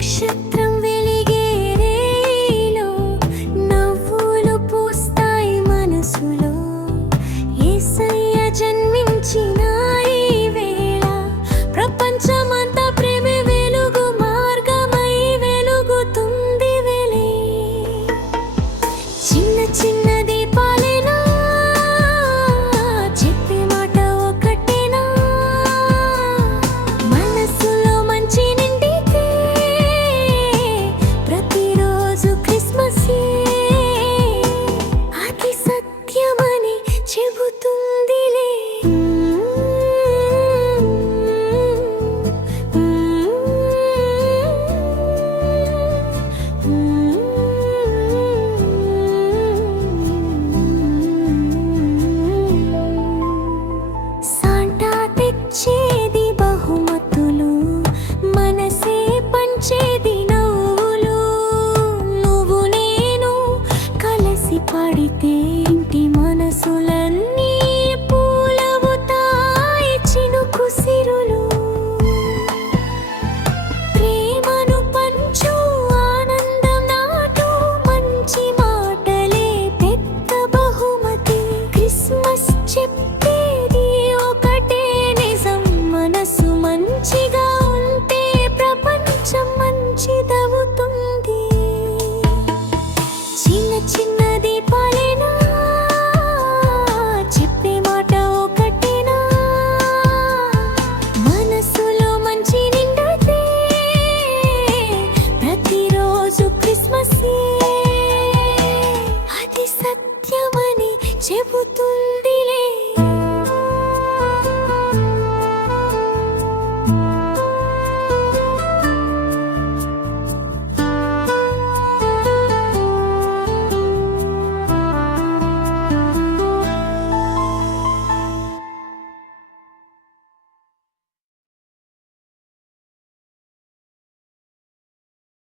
నక్షత్రం వెలిగే రేయిలో నవ్వులు పూస్తాయి మనసులో. యేసయ్య జన్మించిన ఈ వేళ ప్రపంచమంతా ప్రేమ వెలుగు మార్గమై వెలుగుతుంది వెలే. చిన్న చిన్న దీపాలేనా చెప్పే మాట ఒకటేనా, మనసులో మంచి నిండితే ప్రతిరోజు క్రిస్మసే. అది సత్యమని చెబుతుందిలే. సాంటా తెచ్చేది బహుమతులు, మనసే పంచేది నవ్వులు. నువ్వు నేను కలిసి పడితే ఇంటి మనసులన్నీ పూలవుతాయి చినుకు సిరులు. ప్రేమను పంచు ఆనందం నాటు మంచి మాటలే పెద్ద బహుమతి. క్రిస్మస్ చెప్పేది ఒకటే నిజం, మనసు మంచిగా ఉంటే ప్రపంచం మంచిదవుతుంది. చిన్న చిన్న దీపాలేనా చెప్పే మాట ఒకటేనా, మనసులో మంచి నిండితే ప్రతిరోజు క్రిస్మసే. అది సత్యమని చెబుతుంది.